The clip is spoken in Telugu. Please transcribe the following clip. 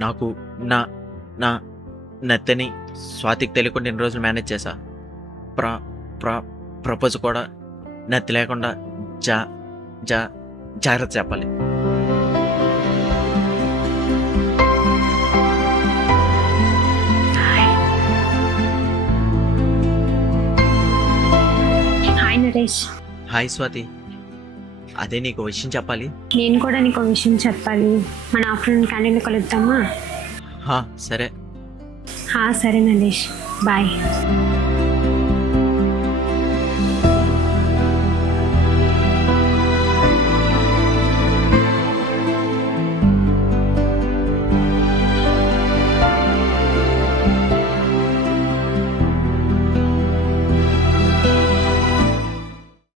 నాకు నా నా నత్తని స్వాతికి తెలియకుండా ఎన్ని రోజులు మేనేజ్ చేశా. ప్ర ప్ర ప్రపోజ్ కూడా నత్తి లేకుండా జా జా జాగ్రత్త చెప్పాలి. హాయ్ నరేష్. హాయ్ స్వాతి, అదే నీకు విషయం చెప్పాలి. నేను కూడా నీకు విషయం చెప్పాలి. మన ఆఫ్టర్నూన్ క్యాంటీన్లో కలుద్దామా? సరే. సరే నరేష్, బాయ్.